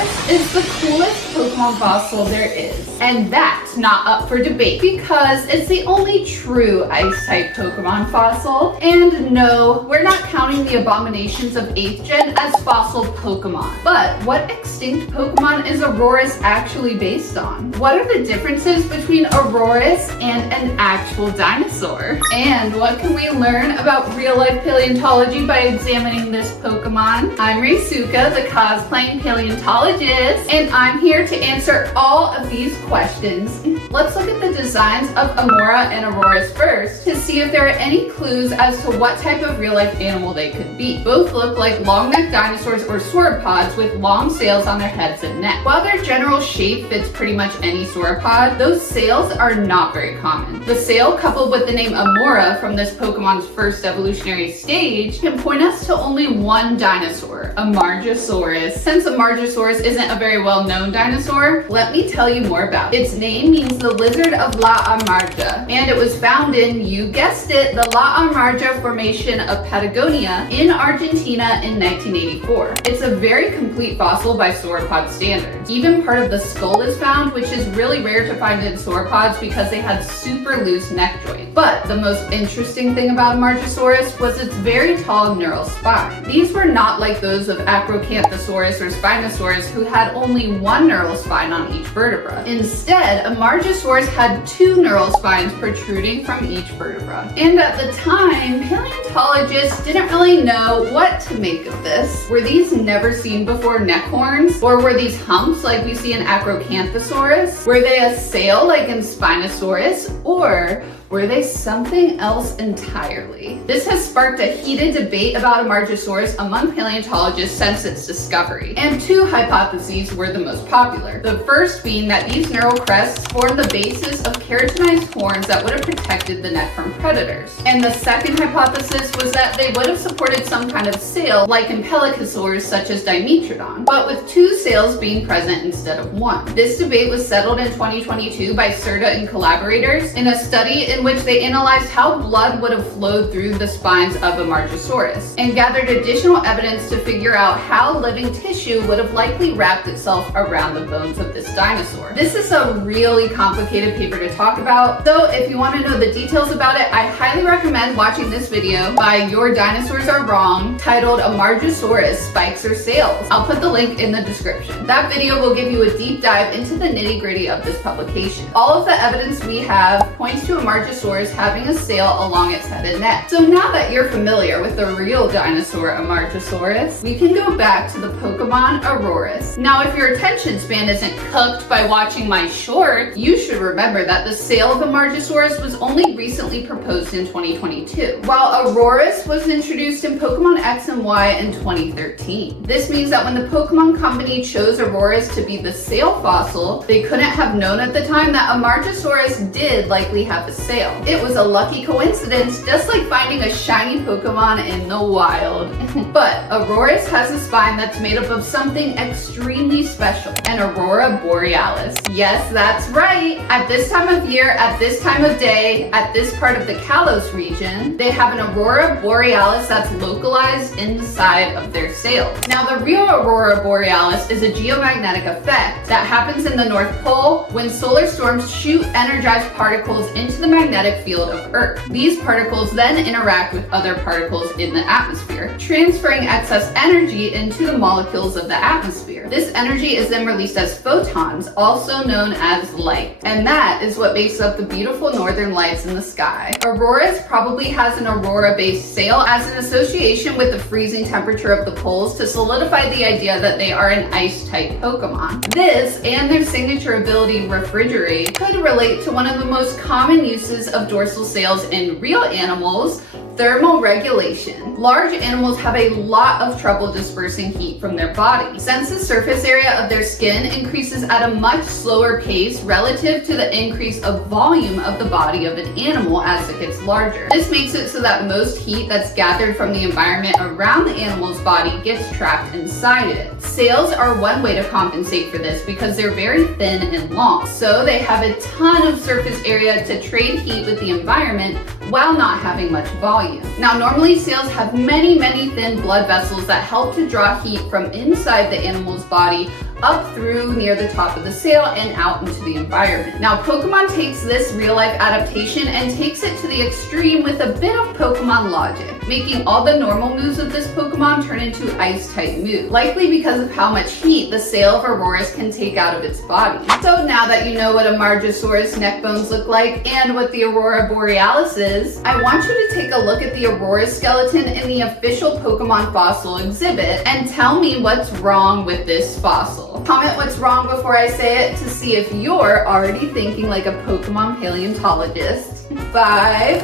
Aurorus is the coolest Pokemon fossil there is. And that's not up for debate because it's the only true Ice-type Pokemon fossil. And no, we're not counting the abominations of 8th Gen as fossil Pokemon. But what extinct Pokemon is Aurorus actually based on? What are the differences between Aurorus and an actual dinosaur? And what can we learn about real-life paleontology by examining this Pokemon? I'm Risuka, the cosplaying paleontologist, and I'm here to answer all of these questions. Let's look at the designs of Amora and Aurorus first to see if there are any clues as to what type of real-life animal they could be. Both look like long-necked dinosaurs or sauropods with long sails on their heads and neck. While their general shape fits pretty much any sauropod, those sails are not very common. The sail, coupled with the name Amora from this Pokemon's first evolutionary stage, can point us to only one dinosaur, Amargasaurus. Since Amargasaurus isn't a very well-known dinosaur, let me tell you more about it. Its name means the lizard of La Amarga, and it was found in, you guessed it, the La Amarga formation of Patagonia in Argentina in 1984. It's a very complete fossil by sauropod standards. Even part of the skull is found, which is really rare to find in sauropods because they had super loose neck joints. But the most interesting thing about Amargasaurus was its very tall neural spine. These were not like those of Acrocanthosaurus or Spinosaurus, who had only one neural spine on each vertebra. Instead, Amargasaurus had two neural spines protruding from each vertebra. And at the time, paleontologists didn't really know what to make of this. Were these never seen before neck horns? Or were these humps like we see in Acrocanthosaurus? Were they a sail like in Spinosaurus? Or were they something else entirely? This has sparked a heated debate about Amargasaurus among paleontologists since its discovery, and two hypotheses were the most popular. The first being that these neural crests formed the basis of keratinized horns that would have protected the neck from predators. And the second hypothesis was that they would have supported some kind of sail, like in pelycosaurs such as Dimetrodon, but with two sails being present instead of one. This debate was settled in 2022 by Serta and collaborators in a study in which they analyzed how blood would have flowed through the spines of Amargasaurus and gathered additional evidence to figure out how living tissue would have likely wrapped itself around the bones of this dinosaur. This is a really complicated paper to talk about, so if you want to know the details about it, I highly recommend watching this video by Your Dinosaurs Are Wrong, titled Amargasaurus Spikes or Sails. I'll put the link in the description. That video will give you a deep dive into the nitty-gritty of this publication. All of the evidence we have points to Amargasaurus having a sail along its head and neck. So now that you're familiar with the real dinosaur Amargasaurus, we can go back to the Pokemon Aurorus. Now, if your attention span isn't cooked by watching my short, you should remember that the sail of Amargasaurus was only recently proposed in 2022, while Aurorus was introduced in Pokemon X and Y in 2013. This means that when the Pokemon Company chose Aurorus to be the sail fossil, they couldn't have known at the time that Amargasaurus did likely have a sail. It was a lucky coincidence, just like finding a shiny Pokemon in the wild. But Aurorus has a spine that's made up of something extremely special, an Aurora Borealis. Yes, that's right. At this time of year, at this time of day, at this part of the Kalos region, they have an Aurora Borealis that's localized inside of their sails. Now, the real Aurora Borealis is a geomagnetic effect that happens in the North Pole when solar storms shoot energized particles into the magnetic field of Earth. These particles then interact with other particles in the atmosphere, transferring excess energy into the molecules of the atmosphere. This energy is then released as photons, also known as light. And that is what makes up the beautiful northern lights in the sky. Aurorus probably has an aurora-based sail as an association with the freezing temperature of the poles to solidify the idea that they are an ice-type Pokemon. This, and their signature ability Refrigerate, could relate to one of the most common uses of dorsal sails in real animals, thermal regulation. Large animals have a lot of trouble dispersing heat from their body, since the surface area of their skin increases at a much slower pace relative to the increase of volume of the body of an animal as it gets larger. This makes it so that most heat that's gathered from the environment around the animal's body gets trapped inside it. Sails are one way to compensate for this because they're very thin and long, so they have a ton of surface area to trade heat with the environment while not having much volume. Now, normally sails have many thin blood vessels that help to draw heat from inside the animal's body up through near the top of the sail and out into the environment. Now, Pokemon takes this real-life adaptation and takes it to the extreme with a bit of Pokemon logic, making all the normal moves of this Pokemon turn into ice-type moves, likely because of how much heat the sail of Aurorus can take out of its body. So now that you know what Amargasaurus neck bones look like and what the Aurora Borealis is, I want you to take a look at the Aurorus skeleton in the official Pokemon fossil exhibit and tell me what's wrong with this fossil. Comment what's wrong before I say it to see if you're already thinking like a Pokemon paleontologist. 5,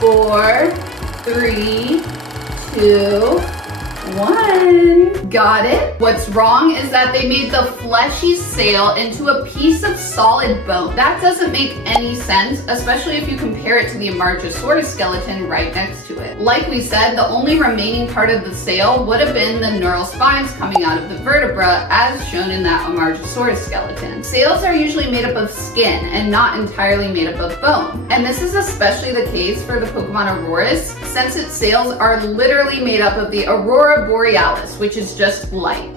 4, 3, 2, 1. Got it? What's wrong is that they made the fleshy sail into a piece of solid bone. That doesn't make any sense, especially if you compare it to the Amargasaurus skeleton right next to it. Like we said, the only remaining part of the sail would have been the neural spines coming out of the vertebra, as shown in that Amargasaurus skeleton. Sails are usually made up of skin and not entirely made up of bone. And this is especially the case for the Pokemon Aurorus, since its sails are literally made up of the Aurora Borealis, which is just light.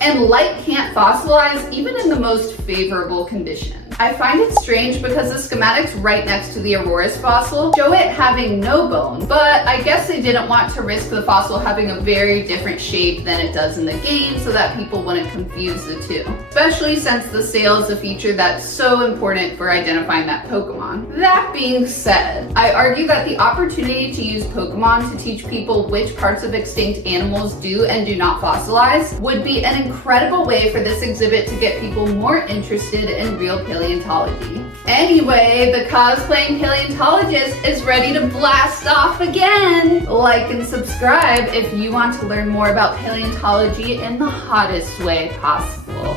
And light can't fossilize even in the most favorable conditions. I find it strange because the schematics right next to the Aurorus fossil show it having no bone, but I guess they didn't want to risk the fossil having a very different shape than it does in the game so that people wouldn't confuse the two, especially since the sail is a feature that's so important for identifying that Pokemon. That being said, I argue that the opportunity to use Pokemon to teach people which parts of extinct animals do and do not fossilize would be an incredible way for this exhibit to get people more interested in real paleontology. Anyway, the cosplaying paleontologist is ready to blast off again! Like and subscribe if you want to learn more about paleontology in the hottest way possible.